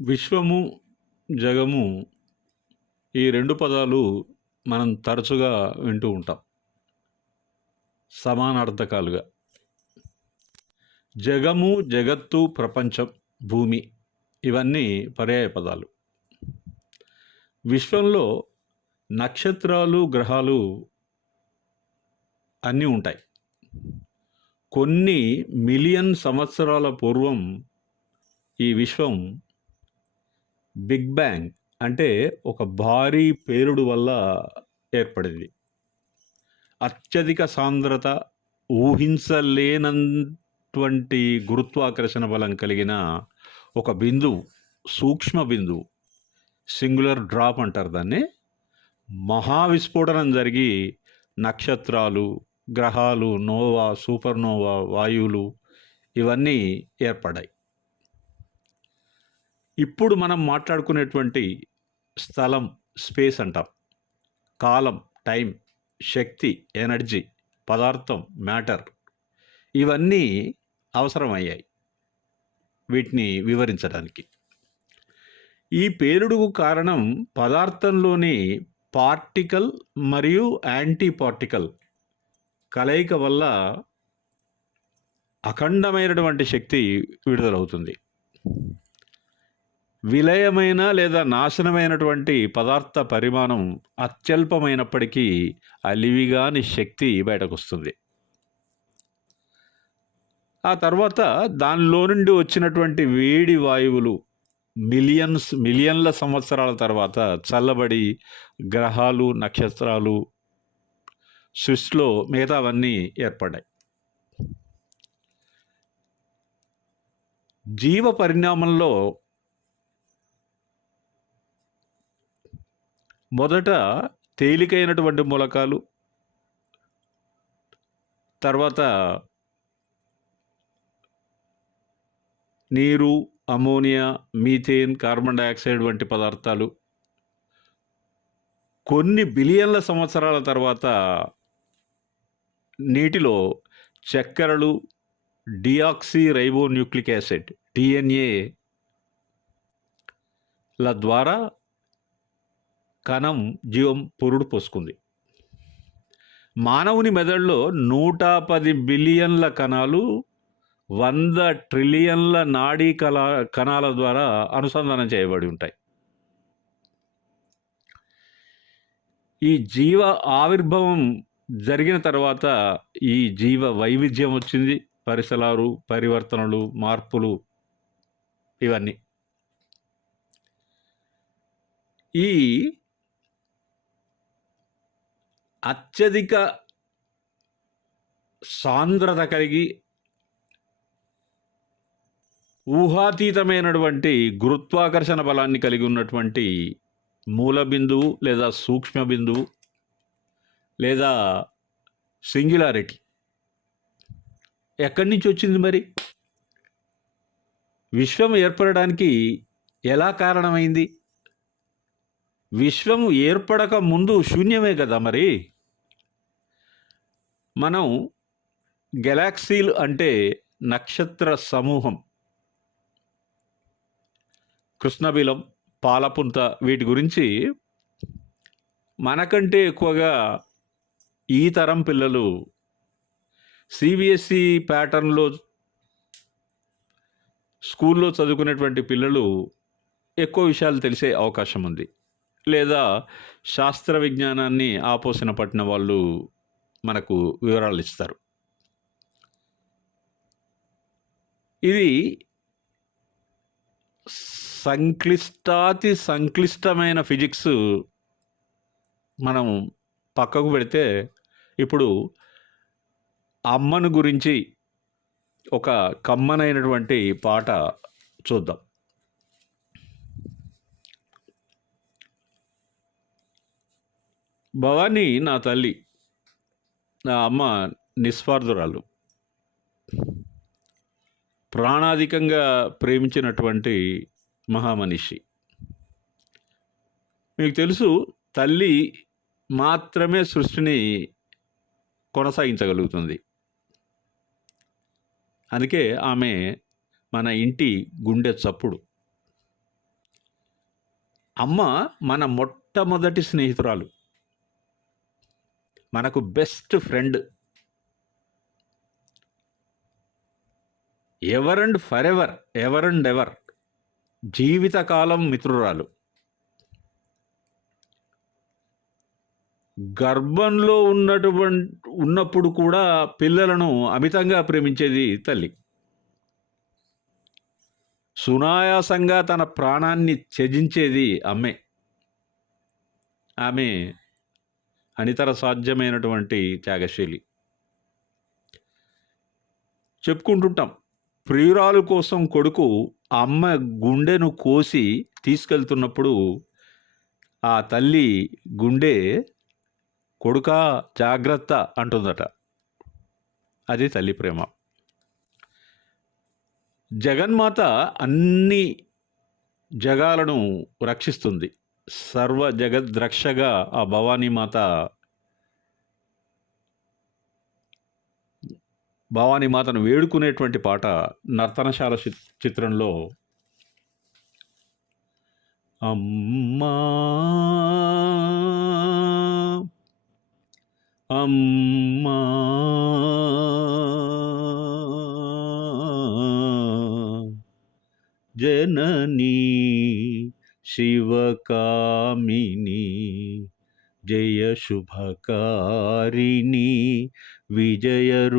విశ్వము జగము ఈ రెండు పదాలు మనం తరచుగా వింటూ ఉంటాం. సమానార్థకాలుగా. జగము జగత్తు ప్రపంచం భూమి ఇవన్నీ పర్యాయ పదాలు. విశ్వంలో నక్షత్రాలు గ్రహాలు అన్నీ ఉంటాయి. కొన్ని మిలియన్ సంవత్సరాల పూర్వం ఈ విశ్వం బిగ్ బ్యాంగ్ అంటే ఒక భారీ పేలుడు వల్ల ఏర్పడింది. అత్యధిక సాంద్రత ఊహించలేనటువంటి గురుత్వాకర్షణ బలం కలిగిన ఒక బిందువు సూక్ష్మ బిందువు సింగులర్ డ్రాప్ అంటారు దాన్ని. మహావిస్ఫోటనం జరిగి నక్షత్రాలు గ్రహాలు నోవా సూపర్నోవా వాయువులు ఇవన్నీ ఏర్పడ్డాయి. ఇప్పుడు మనం మాట్లాడుకునేటువంటి స్థలం స్పేస్ అంటాం. కాలం టైం శక్తి ఎనర్జీ పదార్థం మ్యాటర్ ఇవన్నీ అవసరమయ్యాయి వీటిని వివరించడానికి. ఈ పేరుడుకు కారణం పదార్థంలోని పార్టికల్ మరియు యాంటీ పార్టికల్ కలయిక వల్ల అఖండమైనటువంటి శక్తి విడుదలవుతుంది. విలయమైన లేదా నాశనమైనటువంటి పదార్థ పరిమాణం అత్యల్పమైనప్పటికీ అలివిగాని శక్తి బయటకు వస్తుంది ఆ తర్వాత దానిలో నుండి వచ్చినటువంటి వేడి వాయువులు మిలియన్స్ మిలియన్ల సంవత్సరాల తర్వాత చల్లబడి గ్రహాలు నక్షత్రాలు సృష్టిలో మిగతావన్నీ ఏర్పడ్డాయి. జీవ పరిణామంలో మొదట తేలికైనటువంటి మూలకాలు తర్వాత నీరు అమోనియా మీథేన్ కార్బన్ డైఆక్సైడ్ వంటి పదార్థాలు. కొన్ని బిలియన్ల సంవత్సరాల తర్వాత నీటిలో చక్కెరలు డియాక్సీ రైబోన్యూక్లిక్ యాసిడ్ డిఎన్ఏల ద్వారా కణం జీవం పురుడు పోసుకుంది. మానవుని మెదడులో నూట పది బిలియన్ల కణాలు వంద ట్రిలియన్ల నాడీ కళ కణాల ద్వారా అనుసంధానం చేయబడి ఉంటాయి. ఈ జీవ ఆవిర్భావం జరిగిన తర్వాత ఈ జీవ వైవిధ్యం వచ్చింది. పరిసరాలు పరివర్తనలు మార్పులు ఇవన్నీ. ఈ అత్యధిక సాంద్రత కలిగి ఊహాతీతమైనటువంటి గురుత్వాకర్షణ బలాన్ని కలిగి ఉన్నటువంటి మూల బిందువు లేదా సూక్ష్మ బిందువు లేదా సింగులారిటీ. ఎక్కడి నుంచి వచ్చింది మరి? విశ్వం ఏర్పడడానికి ఎలా కారణమైంది? విశ్వం ఏర్పడక ముందు శూన్యమే కదా మరి? మనం గెలాక్సీలు అంటే నక్షత్ర సమూహం. కృష్ణబిలం పాలపుంత వీటి గురించి మనకంటే ఎక్కువగా ఈ తరం పిల్లలు సిబిఎస్ఈ ప్యాటర్న్లో స్కూల్లో చదువుకునేటువంటి పిల్లలు ఎక్కువ విషయాలు తెలిసే అవకాశం ఉంది. లేదా శాస్త్ర విజ్ఞానాన్ని ఆపోసన పట్టిన వాళ్ళు మనకు వివరాలు ఇస్తారు. ఇది సంక్లిష్టాతి సంక్లిష్టమైన ఫిజిక్స్ మనం పక్కకు పెడితే ఇప్పుడు అమ్మను గురించి ఒక కమ్మనైనటువంటి పాట చూద్దాం. భవానీ నా తల్లి నా అమ్మ నిస్వార్థురాలు. ప్రాణాధికంగా ప్రేమించినటువంటి మహామనిషి. మీకు తెలుసు తల్లి మాత్రమే సృష్టిని కొనసాగించగలుగుతుంది. అందుకే ఆమె మన ఇంటి గుండె చప్పుడు. అమ్మ మన మొట్టమొదటి స్నేహితురాలు. మనకు best friend. Ever and forever ever and ever జీవితకాలం మిత్రురాలు. గర్భంలో ఉన్నటువంటి ఉన్నప్పుడు కూడా పిల్లలను అమితంగా ప్రేమించేది తల్లి. సునాయాసంగా తన ప్రాణాన్ని త్యజించేది అమ్మే. ఆమె అనితర సాధ్యమైనటువంటి త్యాగశీలి. చెప్పుకుంటుంటాం ప్రియురాలు కోసం కొడుకు అమ్మ గుండెను కోసి తీసుకెళ్తున్నప్పుడు ఆ తల్లి గుండె కొడుక జాగ్రత్త అంటుందట. అది తల్లి ప్రేమ. జగన్మాత అన్ని జగాలను రక్షిస్తుంది. సర్వ జగద్రక్షగా ఆ భవానీమాత భవానీమాతను వేడుకునేటువంటి పాట నర్తనశాల చి- చిత్రంలో అమ్మా అమ్మా జననీ శివకామిని జయ శుభకారిణి విజయరూపిణి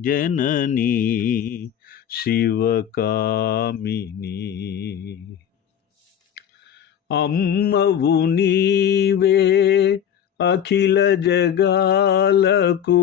జనని శివకామిని. అమ్మవు నీవే అఖిల జగాలకు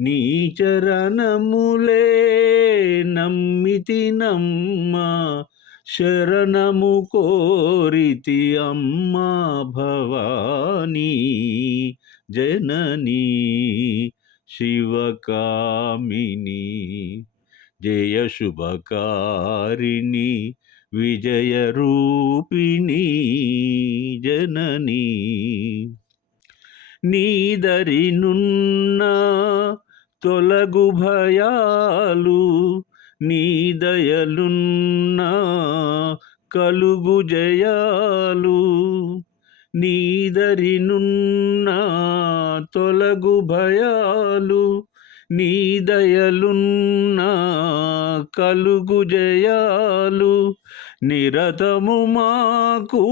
నీ చరణములే నమ్మితి నమ్మ శరణము కోరితి అమ్మా భవానీ జననీ శివకామిని జయ శుభకారిణి విజయరూపిణి జననీ. నీదరినున్న తొలగు భయాలు నీదయలున్నా కలుగు జయాలు నీదరినున్న తొలగు భయాలు నీ దయలున్న కలుగు జయాలు నిరతము మాకు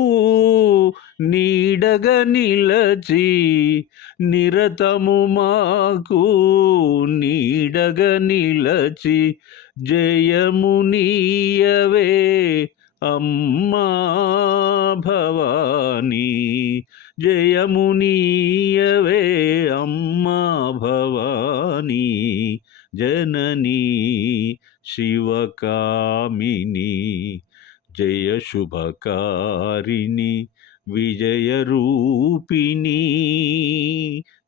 నీడగ నిలచి నిరతము మాకు నీడగ నిలచి జయము నీయవే అమ్మా భవానీ. జయము నీయవే అమ్మా భవానీ. జననీ శివకామిని. జయ శుభకారిణి విజయరూపిణి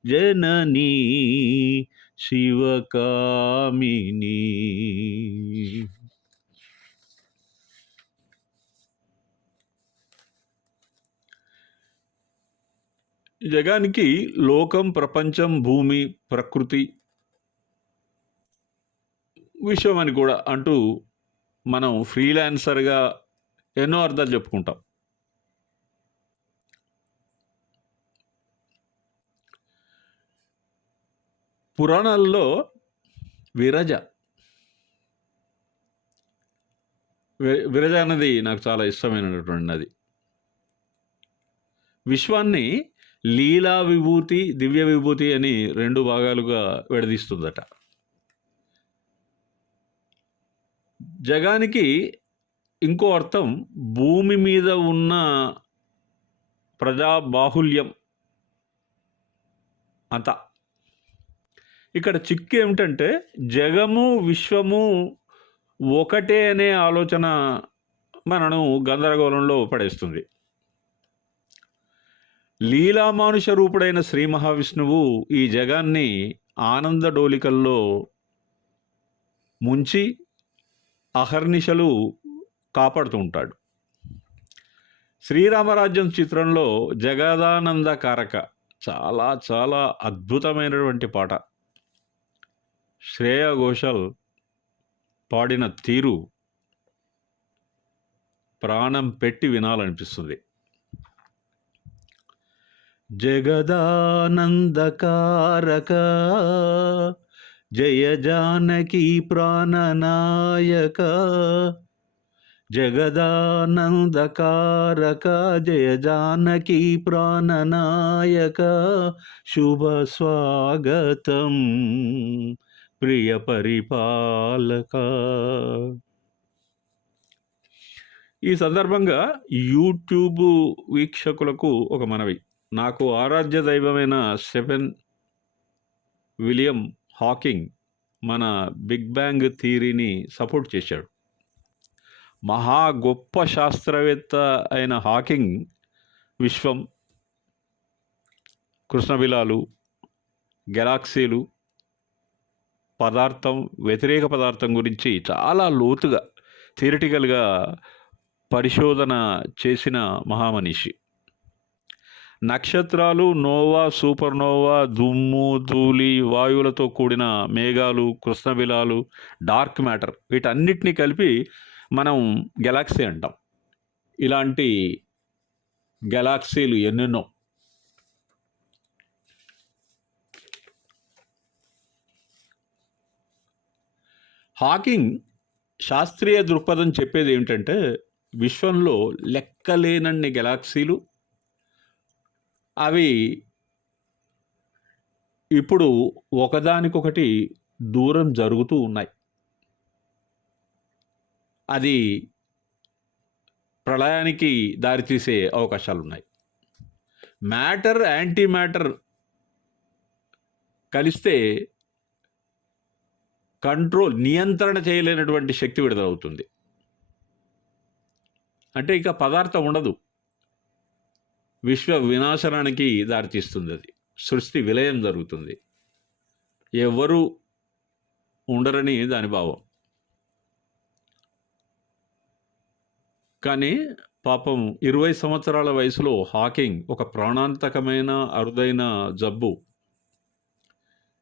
జననీ శివకామిని. జగానికి లోకం ప్రపంచం భూమి ప్రకృతి విశ్వం అని కూడా అంటూ మనం ఫ్రీలాన్సర్గా ఎన్నో అర్థాలు చెప్పుకుంటాం. పురాణాల్లో విరజ వి- విరజ అన్నది నాకు చాలా ఇష్టమైనటువంటి నది. విశ్వాన్ని లీలా విభూతి దివ్య విభూతి అని రెండు భాగాలుగా విడదీస్తుందట. జగానికి ఇంకో అర్థం భూమి మీద ఉన్న ప్రజా బాహుల్యం అంత. ఇక్కడ చిక్కు ఏమిటంటే జగము విశ్వము ఒకటే అనే ఆలోచన మనను గందరగోళంలో పడేస్తుంది. లీలామానుష రూపుడైన శ్రీ మహావిష్ణువు ఈ జగాన్ని ఆనంద డోలికల్లో ముంచి అహర్నిశలు కాపాడుతూ ఉంటాడు. శ్రీరామరాజ్యం చిత్రంలో జగదానంద కారక చాలా చాలా అద్భుతమైనటువంటి పాట. శ్రేయ ఘోషల్ పాడిన తీరు ప్రాణం పెట్టి వినాలనిపిస్తుంది. జగదానందకారక జయ జానకి ప్రాణనాయక జగదానందకారక జయ జానకీ ప్రాణనాయక శుభ స్వాగతం ప్రియ పరిపాలక. ఈ సందర్భంగా యూట్యూబ్ వీక్షకులకు ఒక మనవి. నాకు ఆరాధ్య దైవమైన స్టెఫెన్ విలియం హాకింగ్ మన బిగ్ బ్యాంగ్ థీరీని సపోర్ట్ చేశాడు. మహా గొప్ప శాస్త్రవేత్త అయిన హాకింగ్ విశ్వం కృష్ణబిలాలు గెలాక్సీలు పదార్థం వ్యతిరేక పదార్థం గురించి చాలా లోతుగా థియరిటికల్గా పరిశోధన చేసిన మహామనిషి. నక్షత్రాలు నోవా సూపర్నోవా దుమ్ము ధూళి వాయువులతో కూడిన మేఘాలు కృష్ణబిలాలు డార్క్ మ్యాటర్ వీటన్నిటిని కలిపి మనం గెలాక్సీ అంటాం. ఇలాంటి గెలాక్సీలు ఎన్నెన్నో. హాకింగ్ శాస్త్రీయ దృక్పథం చెప్పేది ఏమిటంటే విశ్వంలో లెక్కలేనన్ని గెలాక్సీలు అవి ఇప్పుడు ఒకదానికొకటి దూరం జరుగుతూ ఉన్నాయి. అది ప్రళయానికి దారితీసే అవకాశాలు ఉన్నాయి మ్యాటర్ యాంటీ మ్యాటర్ కలిస్తే కంట్రోల్ నియంత్రణ చేయలేనటువంటి శక్తి విడుదలవుతుంది. అంటే ఇక పదార్థం ఉండదు. విశ్వ వినాశనానికి దారితీస్తుంది అది. సృష్టి విలయం జరుగుతుంది. ఎవరు ఉండరని దాని భావం. కానీ పాపం ఇరవై సంవత్సరాల వయసులో హాకింగ్ ఒక ప్రాణాంతకమైన అరుదైన జబ్బు.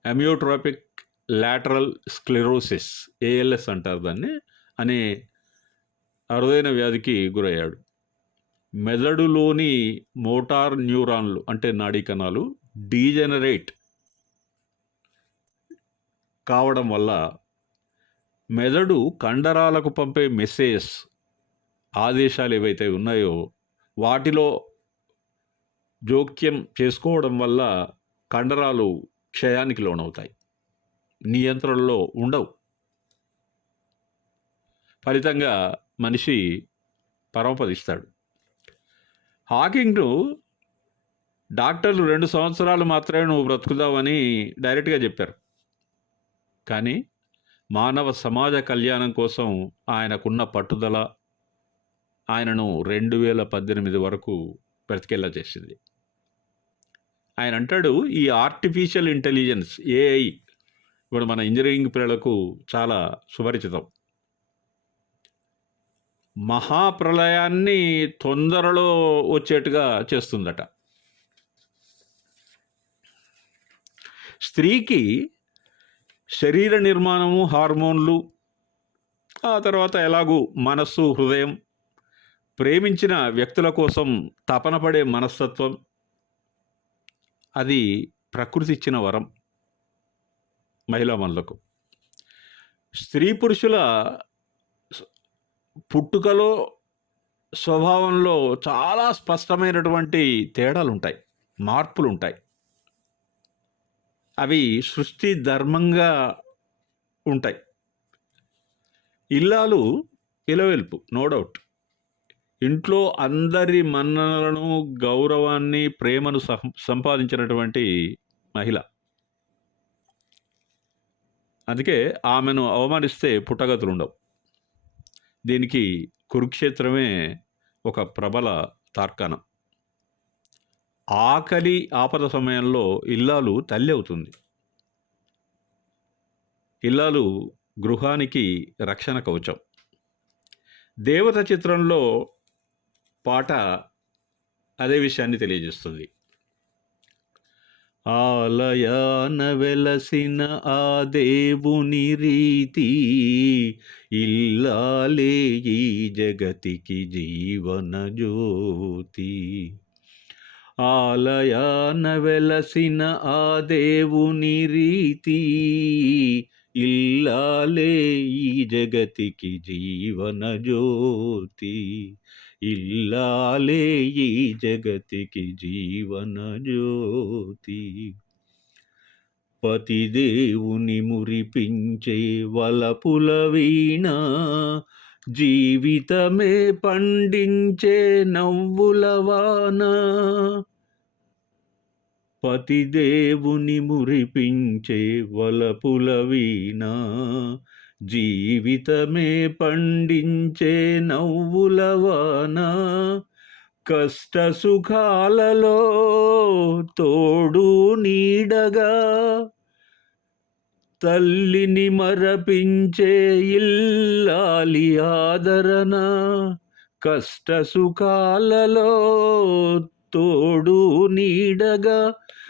అమియోట్రాపిక్ లాటరల్ స్క్లెరోసిస్ ఏఎల్ఎస్ అంటారు దాన్ని అనే అరుదైన వ్యాధికి గురయ్యాడు. మెదడులోని మోటార్ న్యూరాన్లు అంటే నాడీ కణాలు డీజెనరేట్ కావడం వల్ల మెదడు కండరాలకు పంపే మెసేజ్ ఆదేశాలు ఏవైతే ఉన్నాయో వాటిలో జోక్యం చేసుకోవడం వల్ల కండరాలు క్షయానికి లోనవుతాయి. నియంత్రణలో ఉండవు. ఫలితంగా మనిషి పరమపదిస్తాడు. హాకింగ్ను డాక్టర్లు రెండు సంవత్సరాలు మాత్రమే నువ్వు బ్రతుకుదావని డైరెక్ట్గా చెప్పారు. కానీ మానవ సమాజ కళ్యాణం కోసం ఆయనకున్న పట్టుదల ఆయనను రెండు వేల పద్దెనిమిది వరకు బ్రతికేలా చేసింది. ఆయన అంటాడు ఈ ఆర్టిఫిషియల్ ఇంటెలిజెన్స్ ఏఐ ఇప్పుడు మన ఇంజనీరింగ్ పిల్లలకు చాలా సుపరిచితం. మహాప్రలయాన్ని తొందరలో వచ్చేట్టుగా చేస్తుందట. స్త్రీకి శరీర నిర్మాణము హార్మోన్లు ఆ తర్వాత ఎలాగూ మనస్సు హృదయం ప్రేమించిన వ్యక్తుల కోసం తపనపడే మనస్తత్వం. అది ప్రకృతి ఇచ్చిన వరం. మహిళామణులకు స్త్రీ పురుషుల పుట్టుకలో స్వభావంలో చాలా స్పష్టమైనటువంటి తేడాలు ఉంటాయి మార్పులు ఉంటాయి అవి సృష్టి ధర్మంగా ఉంటాయి. ఇల్లాలు ఇలవెల్పు నో డౌట్. ఇంట్లో అందరి మన్ననలను గౌరవాన్ని ప్రేమను సం- సంపాదించినటువంటి మహిళ. అందుకే ఆమెను అవమానిస్తే పుట్టగతులు ఉండవు దీనికి కురుక్షేత్రమే ఒక ప్రబల తార్కాణం. ఆకలి ఆపద సమయంలో ఇల్లాలు తల్లి అవుతుంది. ఇల్లాలు గృహానికి రక్షణ కవచం. దేవత చిత్రంలో పాట అదే విషయాన్ని తెలియజేస్తుంది. ఆలయాన వెలసిన ఆ దేవుని రీతి ఇల్లాలే ఈ జగతికి జీవన జ్యోతి. ఆలయాన వెలసిన ఆ దేవుని రీతి ఇల్లాలే ఈ జగతికి జీవన జ్యోతి. ఇల్లాలే ఈ జగతికి జీవన జ్యోతి. పతిదేవుని మురిపించే వలపుల వీణ జీవితమే పండించే నవ్వుల వాన. పతిదేవుని మురిపించే వలపుల వీణ జీవితమే పండించే నవ్వులవాన కష్ట సుఖాలలో తోడు నీడగా తల్లిని మరపించే ఇల్లాలి ఆదరణ కష్ట సుఖాలలో తోడు నీడగా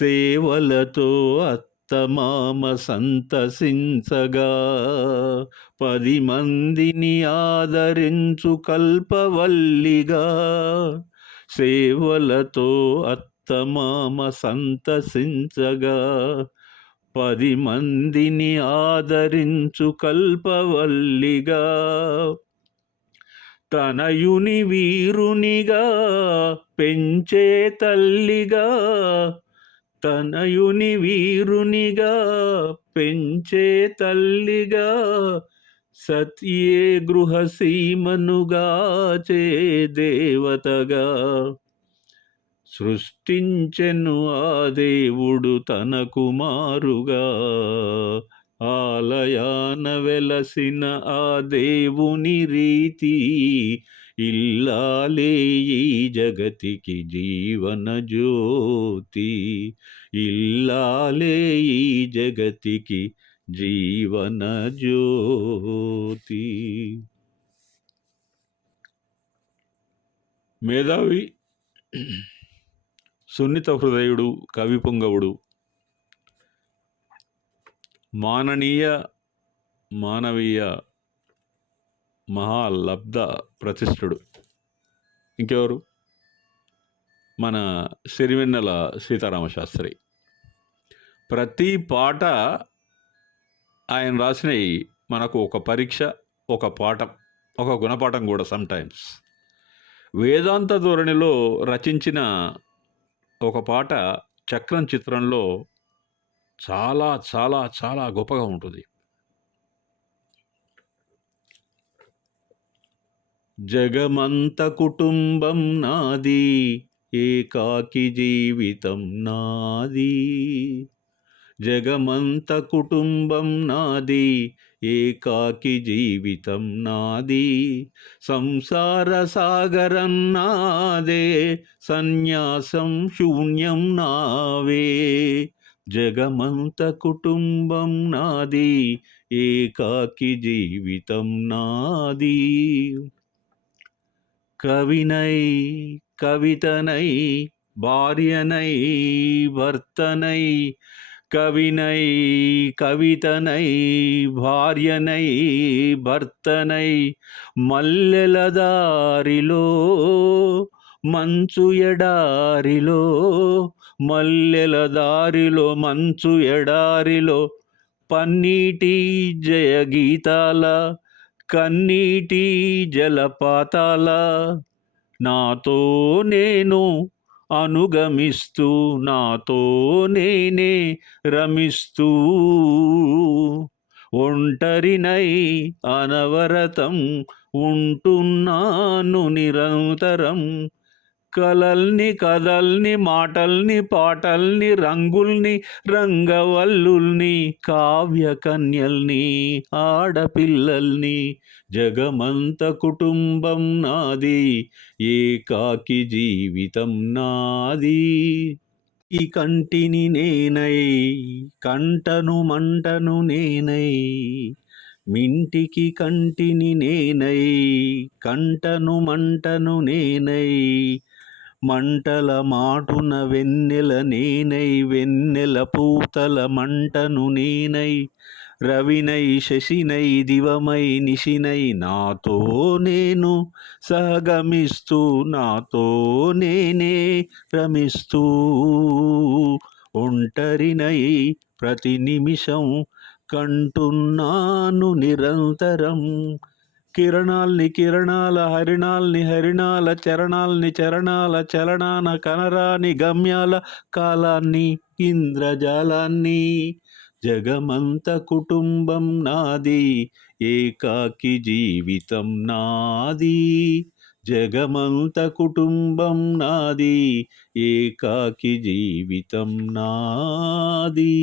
సేవలతో అత్తమామ సంతసించగా. పది మందిని ఆదరించు కల్పవల్లిగా. సేవలతో అత్తమామ సంతసించగా. పది మందిని ఆదరించు కల్పవల్లిగా. తనయుని వీరునిగా పెంచే తల్లిగా. తనయుని వీరునిగా పెంచే తల్లిగా సత్యే గృహసీమనుగా చే దేవతగా సృష్టించెను ఆ దేవుడు తన కుమారుగా. ఆలయాన వెలసిన ఆ దేవుని రీతి ఇల్లాలే ఈ జగతికి జీవన జ్యోతి ఇల్లాలే ఈ జగతికి జీవన జ్యోతి మేధావి సున్నిత హృదయుడు కవి పొంగవుడు మాననీయ మానవీయ మహాలబ్ధ ప్రతిష్ఠుడు. ఇంకెవరు? మన సిరివెన్నెల సీతారామశాస్త్రి. ప్రతి పాట ఆయన రాసినవి మనకు ఒక పరీక్ష ఒక పాఠం ఒక గుణపాఠం కూడా సమ్టైమ్స్ వేదాంత ధోరణిలో రచించిన ఒక పాట చక్రం చిత్రంలో చాలా చాలా చాలా గొప్పగా ఉంటుంది. జగమంత కుటుంబం నాది ఏకాకి జీవితం నాది. జగమంత కుటుంబం నాది ఏకాకి జీవితం నాది. సంసార సాగరం నాదే సన్యాసం శూన్యం నావే. జగమంత కుటుంబం నాది ఏకాకి జీవితం నాది. కవినై కవితనై భార్యనై భర్తనై కవినై కవితనై భార్యనై భర్తనై మల్లెల దారిలో మంచు ఎడారిలో మల్లెల దారిలో మంచు ఎడారిలో పన్నీటి జయ గీతాల కన్నీటి జలపాతాల నాతో నేను అనుగమిస్తూ నాతో నేనే రమిస్తూ. ఒంటరినై అనవరతం ఉంటున్నాను నిరంతరం కలల్ని కథల్ని మాటల్ని పాటల్ని రంగుల్ని రంగవల్లుల్ని కావ్యకన్యల్ని ఆడపిల్లల్ని జగమంత కుటుంబం నాది ఏకాకి జీవితం నాది. ఈ కంటిని నేనై కంటను మంటను నేనై మింటికి కంటిని నేనై కంటను మంటను నేనై మంటల మాటున వెన్నెల నేనై వెన్నెల పూతల మంటను నేనై రవినై శశినై దివమై నిశినై నాతో నేను సహగమిస్తూ నాతో నేనే రమిస్తూ ఒంటరినై ప్రతి నిమిషం కంటున్నాను నిరంతరం. కిరణాల్ని కిరణాల హరిణాల్ని హరిణాల చరణాల్ని చరణాల చలనాన కనరాని గమ్యాల కాలాన్ని ఇంద్రజాలాన్ని. జగమంత కుటుంబం నాది ఏకాకి జీవితం నాది. జగమంత కుటుంబం నాది ఏకాకి జీవితం నాది.